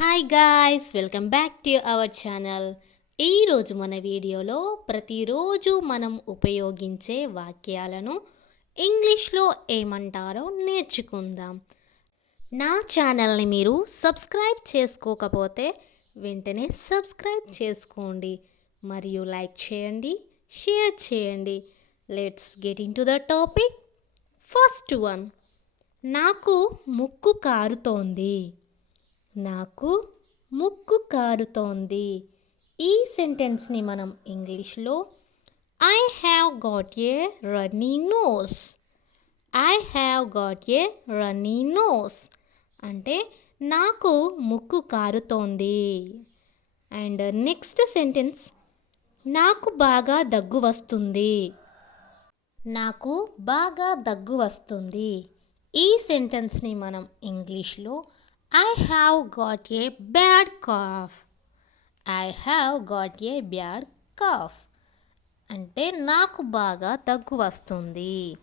Hi guys welcome back to our channel ఈరోజు మన వీడియోలో ప్రతిరోజు మనం ఉపయోగించే వాక్యాలను ఇంగ్లీష్లో ఏమంటారో నేర్చుకుందాం. నా ఛానల్ని మీరు సబ్స్క్రైబ్ చేసుకోకపోతే వెంటనే సబ్స్క్రైబ్ చేసుకోండి. మరియు లైక్ చేయండి షేర్ చేయండి. Let's get into the topic first one నాకు ముక్కు కారుతోంది. నాకు ముక్కు కారుతోంది. ఈ సెంటెన్స్ని మనం ఇంగ్లీష్లో I have got a runny nose I have got a runny nose అంటే నాకు ముక్కు కారుతోంది. అండ్ నెక్స్ట్ సెంటెన్స్ నాకు బాగా దగ్గు వస్తుంది. నాకు బాగా దగ్గు వస్తుంది. ఈ సెంటెన్స్ని మనం ఇంగ్లీష్లో I have got a bad cough I have got a bad cough అంటే నాకు బాగా దగ్గు వస్తుంది.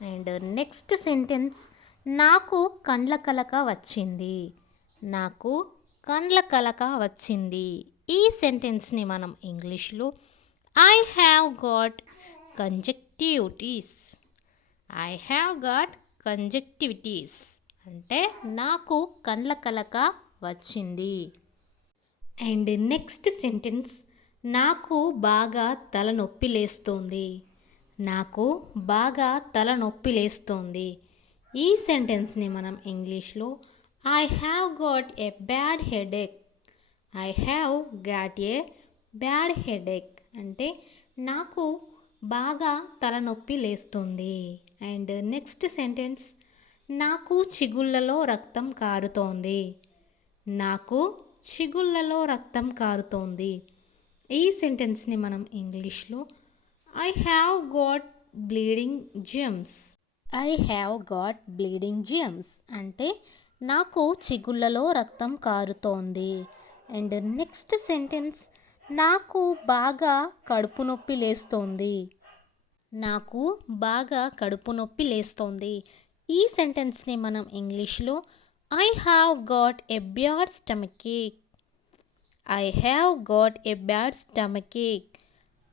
అండ్ నెక్స్ట్ సెంటెన్స్ నాకు కండ్ల కలక వచ్చింది. నాకు కండ్ల కలక వచ్చింది. ఈ సెంటెన్స్ని మనం ఇంగ్లీష్లో I have got conjunctivitis I have got conjunctivitis అంటే నాకు కండ్ల కలక వచ్చింది. అండ్ నెక్స్ట్ సెంటెన్స్ నాకు బాగా తలనొప్పి లేస్తోంది. నాకు బాగా తలనొప్పి లేస్తోంది. ఈ సెంటెన్స్ని మనం ఇంగ్లీష్లో I have got a bad headache I have got a bad headache అంటే నాకు బాగా తలనొప్పి లేస్తుంది. అండ్ నెక్స్ట్ సెంటెన్స్ నాకు చిగుళ్ళలో రక్తం కారుతోంది. నాకు చిగుళ్ళలో రక్తం కారుతోంది. ఈ సెంటెన్స్ని మనం ఇంగ్లీష్లో I have got bleeding gums I have got bleeding gums అంటే నాకు చిగుళ్ళలో రక్తం కారుతోంది. అండ్ నెక్స్ట్ సెంటెన్స్ నాకు బాగా కడుపు నొప్పి లేస్తోంది. నాకు బాగా కడుపు నొప్పి లేస్తోంది. ఈ సెంటెన్స్ని మనం ఇంగ్లీష్లో I have got a bad stomach ache I have got a bad stomach ache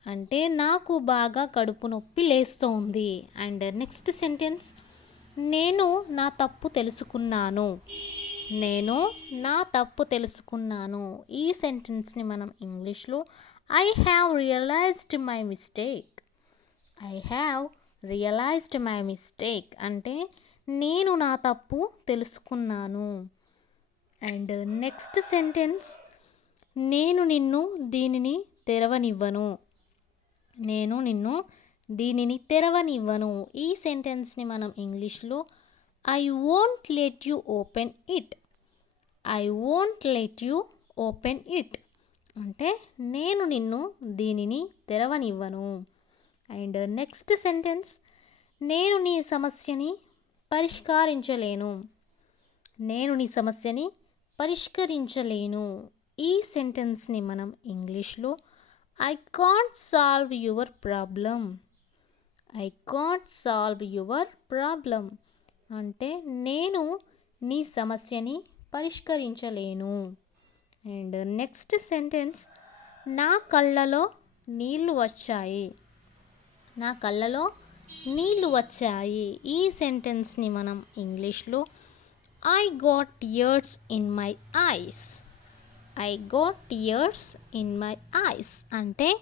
అంటే నాకు బాగా కడుపు నొప్పి లేస్తోంది. అండ్ నెక్స్ట్ సెంటెన్స్ నేను నా తప్పు తెలుసుకున్నాను. నేను నా తప్పు తెలుసుకున్నాను. ఈ సెంటెన్స్ని మనం ఇంగ్లీష్లో I have realised my mistake I have realised my mistake అంటే నేను నా తప్పు తెలుసుకున్నాను. అండ్ నెక్స్ట్ సెంటెన్స్ నేను నిన్ను దీనిని తెరవనివ్వను. నేను నిన్ను దీనిని తెరవనివ్వను. ఈ సెంటెన్స్ని మనం ఇంగ్లీష్లో I won't let you open it I won't let you open it అంటే నేను నిన్ను దీనిని తెరవనివ్వను. అండ్ నెక్స్ట్ సెంటెన్స్ నేను నీ సమస్యని పరిష్కరించలేను. నేను నీ సమస్యని పరిష్కరించలేను. ఈ సెంటెన్స్ని మనం ఇంగ్లీష్లో I can't solve your problem I can't solve your problem అంటే నేను నీ సమస్యని పరిష్కరించలేను. అండ్ నెక్స్ట్ సెంటెన్స్ నా కళ్ళలో నీళ్ళు వచ్చాయి. నా కళ్ళలో నీళ్ళు వచ్చాయి. ఈ సెంటెన్స్ని మనం ఇంగ్లీష్లో I got tears in my eyes I got tears in my eyes అంటే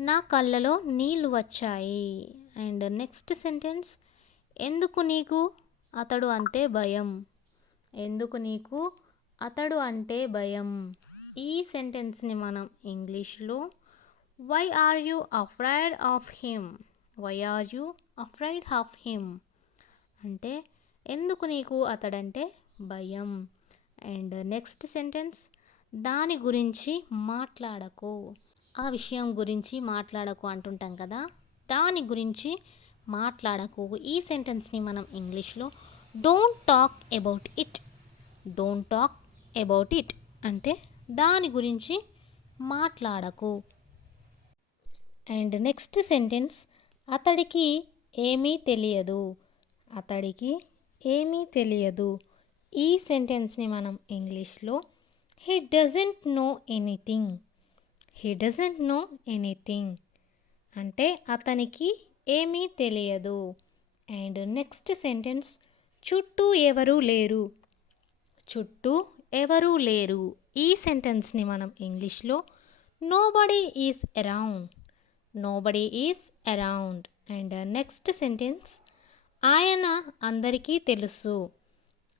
నా కళ్ళలో నీళ్ళు వచ్చాయి. అండ్ నెక్స్ట్ సెంటెన్స్ ఎందుకు నీకు? అతడు అంటే భయం. ఎందుకు నీకు? అతడు అంటే భయం. ఈ సెంటెన్స్ని మనం ఇంగ్లీష్లో why are you afraid of him why are you afraid of him అంటే ఎందుకు నీకు అతడంటే భయం? అండ్ నెక్స్ట్ సెంటెన్స్ దాని గురించి మాట్లాడకు. ఆ విషయం గురించి మాట్లాడకు అంటుంటాం కదా? దాని గురించి మాట్లాడకు. ఈ సెంటెన్స్ని మనం ఇంగ్లీష్లో don't talk about it don't talk about it అంటే దాని గురించి మాట్లాడకు. అండ్ నెక్స్ట్ సెంటెన్స్ అతడికి ఏమీ తెలియదు. అతడికి ఏమీ తెలియదు. ఈ సెంటెన్స్ని మనం ఇంగ్లీష్లో he doesn't know anything he doesn't know anything అంటే అతనికి ఏమీ తెలియదు. అండ్ నెక్స్ట్ సెంటెన్స్ చుట్టూ ఎవరూ లేరు. చుట్టూ ఎవరూ లేరు. ఈ సెంటెన్స్ని మనం ఇంగ్లీష్లో nobody is around nobody is around and next sentence ఆయన అందరికీ తెలుసు.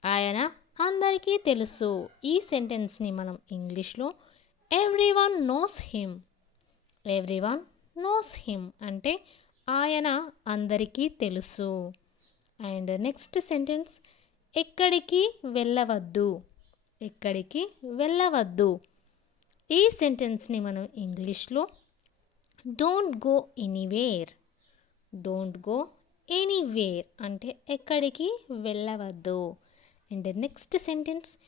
ఆయన అందరికీ తెలుసు. ఈ సెంటెన్స్ని మనం ఇంగ్లీష్లో everyone knows him everyone knows him అంటే ఆయన అందరికీ తెలుసు. అండ్ నెక్స్ట్ సెంటెన్స్ ఎక్కడికి వెళ్ళవద్దు. ఎక్కడికి వెళ్ళవద్దు. ఈ సెంటెన్స్ని మనం ఇంగ్లీష్లో don't go anywhere don't go anywhere అంటే ఎక్కడికి వెళ్ళవద్దు. అండ్ నెక్స్ట్ సెంటెన్స్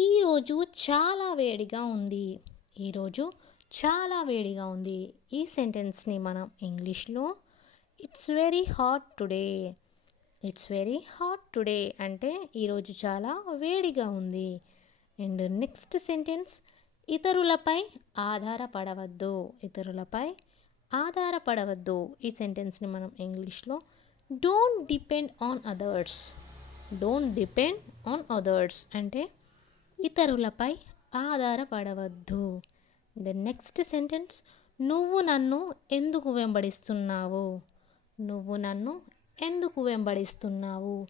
ఈరోజు చాలా వేడిగా ఉంది. ఈరోజు చాలా వేడిగా ఉంది. ఈ సెంటెన్స్ని మనం ఇంగ్లీష్లో it's very hot today it's very hot today అంటే ఈరోజు చాలా వేడిగా ఉంది. అండ్ నెక్స్ట్ సెంటెన్స్ ఇతరులపై ఆధారపడవద్దు. ఇతరులపై ఆధారపడవద్దు ఈ సెంటెన్స్ని మనం ఇంగ్లీష్లో. Don't depend on others. Don't depend on others అంటే ఇతరులపై ఆధారపడవద్దు. ద నెక్స్ట్ సెంటెన్స్ నువ్వు నన్ను ఎందుకు వెంబడిస్తున్నావు? నువ్వు నన్ను ఎందుకు వెంబడిస్తున్నావు?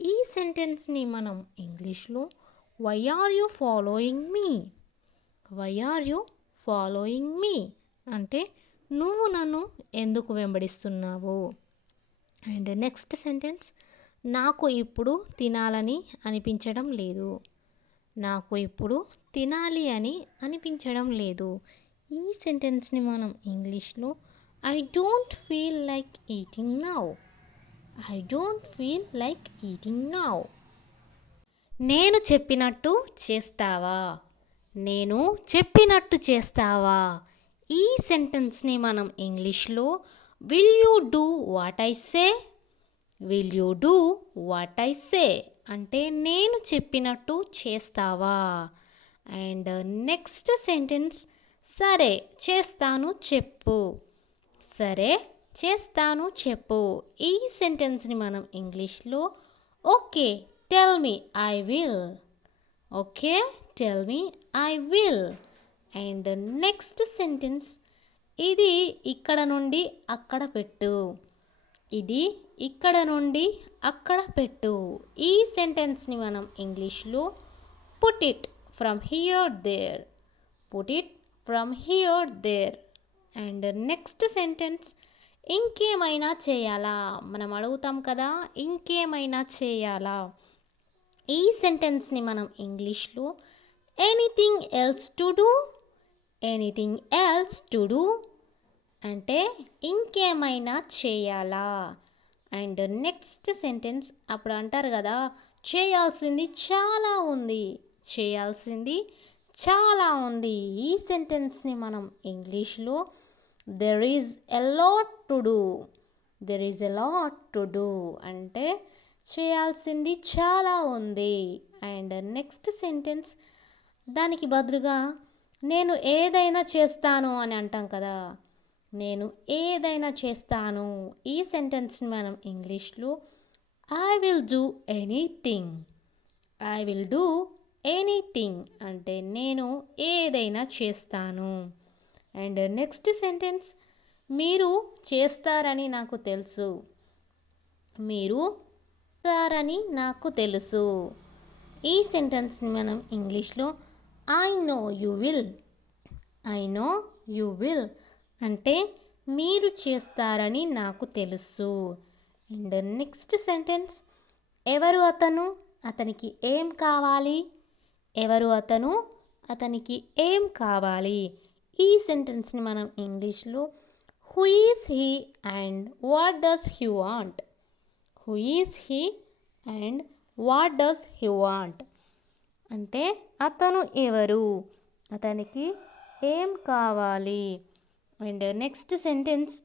ఈ సెంటెన్స్ని మనం ఇంగ్లీష్లో why are you following me? Why are you following me? అంటే నువ్వు నన్ను ఎందుకు వెంబడిస్తున్నావు? అండ్ నెక్స్ట్ సెంటెన్స్ నాకు ఇప్పుడు తినాలని అనిపించడం లేదు. నాకు ఇప్పుడు తినాలి అని అనిపించడం లేదు. ఈ సెంటెన్స్ని మనం ఇంగ్లీష్లో I don't feel like eating now I don't feel like eating now నేను చెప్పినట్టు చేస్తావా? నేను చెప్పినట్టు చేస్తావా? ఈ సెంటెన్స్ని మనం ఇంగ్లీష్లో will you do what I say will you do what I say అంటే నేను చెప్పినట్టు చేస్తావా? అండ్ నెక్స్ట్ సెంటెన్స్ సరే చేస్తాను చెప్పు. సరే చేస్తాను చెప్పు. ఈ సెంటెన్స్ని మనం ఇంగ్లీష్లో okay tell me I will. Okay tell me I will. And next sentence ఇది ఇక్కడ నుండి అక్కడ పెట్టు. ఇది ఇక్కడ నుండి అక్కడ పెట్టు. ఈ సెంటెన్స్ని మనం ఇంగ్లీష్లో put it from here there put it from here there and next sentence ఇంకేమైనా చేయాలా? మనం అడుగుతాం కదా ఇంకేమైనా చేయాలా? ఈ సెంటెన్స్ని మనం ఇంగ్లీష్లో anything else to do anything else to do అంటే ఇంకేమైనా చేయాలా? అండ్ నెక్స్ట్ సెంటెన్స్ అప్పుడు అంటారు కదా చేయాల్సింది చాలా ఉంది చేయాల్సింది చాలా ఉంది. ఈ సెంటెన్స్ని మనం ఇంగ్లీష్లో there is a to do there is a lot to do అంటే చేయాల్సింది చాలా ఉంది. అండ్ నెక్స్ట్ సెంటెన్స్ దానికి బదులుగా నేను ఏదైనా చేస్తాను అని అంటాం కదా. నేను ఏదైనా చేస్తాను. ఈ సెంటెన్స్ని మనం ఇంగ్లీష్లో I will do anything I will do anything అంటే నేను ఏదైనా చేస్తాను. అండ్ నెక్స్ట్ సెంటెన్స్ మీరు చేస్తారని నాకు తెలుసు. మీరు చేస్తారని నాకు తెలుసు. ఈ సెంటెన్స్ని మనం ఇంగ్లీష్లో I know you will I know you will అంటే మీరు చేస్తారని నాకు తెలుసు. అండ్ నెక్స్ట్ సెంటెన్స్ ఎవరు అతను? అతనికి ఏం కావాలి? ఎవరు అతను? అతనికి ఏం కావాలి? ఈ సెంటెన్స్ని మనం ఇంగ్లీష్లో who is he and what does he want who is he and what does he want అంటే అతను ఎవరు? అతనికి ఏం కావాలి? అండ్ నెక్స్ట్ సెంటెన్స్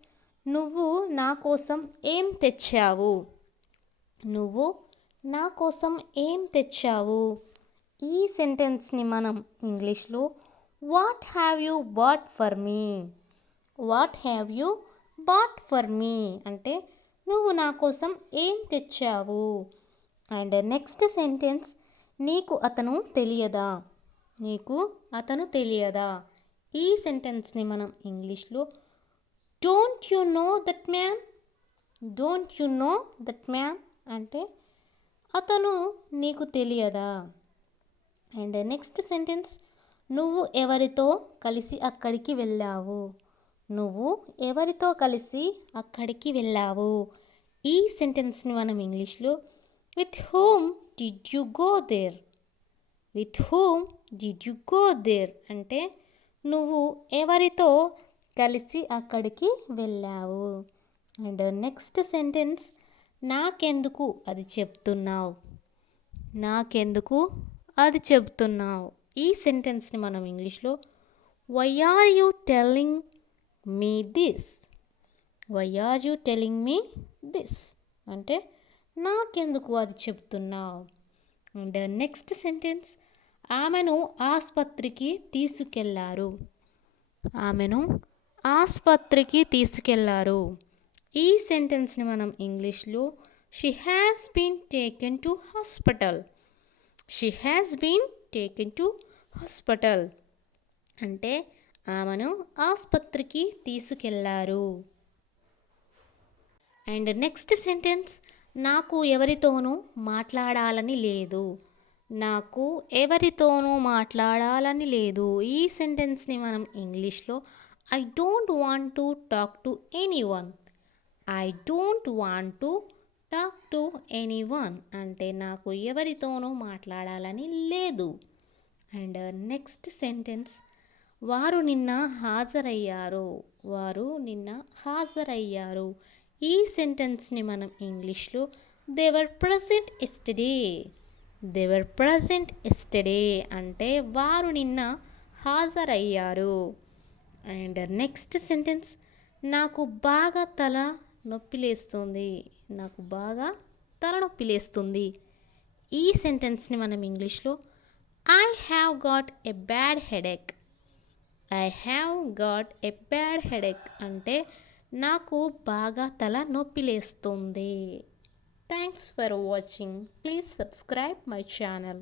నువ్వు నా కోసం ఏం తెచ్చావు? నువ్వు నా కోసం ఏం తెచ్చావు? ఈ సెంటెన్స్ని మనం ఇంగ్లీష్లో what have you bought for me? What have you bought for me? అంటే నువ్వు నా కోసం ఏం తెచ్చావు? అండ్ నెక్స్ట్ సెంటెన్స్ నీకు అతను తెలియదా? నీకు అతను తెలియదా? ఈ సెంటెన్స్ని మనం ఇంగ్లీష్లో don't you know that man don't you know that man అంటే అతను నీకు తెలియదా? అండ్ నెక్స్ట్ సెంటెన్స్ నువ్వు ఎవరితో కలిసి అక్కడికి వెళ్ళావు? నువ్వు ఎవరితో కలిసి అక్కడికి వెళ్ళావు? ఈ సెంటెన్స్ని మనం ఇంగ్లీష్లో with whom did you go there with whom did you go there అంటే నువ్వు ఎవరితో కలిసి అక్కడికి వెళ్ళావు? అండ్ నెక్స్ట్ సెంటెన్స్ నాకెందుకు అది చెప్తున్నావు? నాకెందుకు అది చెప్తున్నావు? ఈ సెంటెన్స్ని మనం ఇంగ్లీష్లో why are you telling me this why are you telling me this అంటే నాకెందుకు అది చెబుతున్నావు అండ్ నెక్స్ట్ సెంటెన్స్ ఆమెను ఆసుపత్రికి తీసుకెళ్ళారు. ఆమెను ఆసుపత్రికి తీసుకెళ్ళారు. ఈ సెంటెన్స్ని మనం ఇంగ్లీష్లో she has been taken to hospital she has been taken to hospital అంటే ఆమెను ఆసుపత్రికి తీసుకెళ్ళారు. అండ్ నెక్స్ట్ సెంటెన్స్ నాకు ఎవరితోనూ మాట్లాడాలని లేదు. నాకు ఎవరితోనూ మాట్లాడాలని లేదు. ఈ సెంటెన్స్ని మనం ఇంగ్లీష్లో I don't want to talk to anyone I don't want to talk to anyone అంటే నాకు ఎవరితోనూ మాట్లాడాలని లేదు. అండ్ నెక్స్ట్ సెంటెన్స్ వారు నిన్న హాజరయ్యారు. వారు నిన్న హాజరయ్యారు. ఈ సెంటెన్స్ని మనం ఇంగ్లీష్లో దేవర్ ప్రజెంట్ ఎస్టడే దేవర్ ప్రజెంట్ ఎస్టడే అంటే వారు నిన్న హాజరయ్యారు. అండ్ నెక్స్ట్ సెంటెన్స్ నాకు బాగా తల నొప్పి లేస్తుంది. నాకు బాగా తలనొప్పి లేస్తుంది. ఈ సెంటెన్స్ని మనం ఇంగ్లీష్లో I have got a bad headache I have got a bad headache అంటే నాకు బాగా తల నొప్పి లేస్తుంది. Thanks for watching please subscribe my channel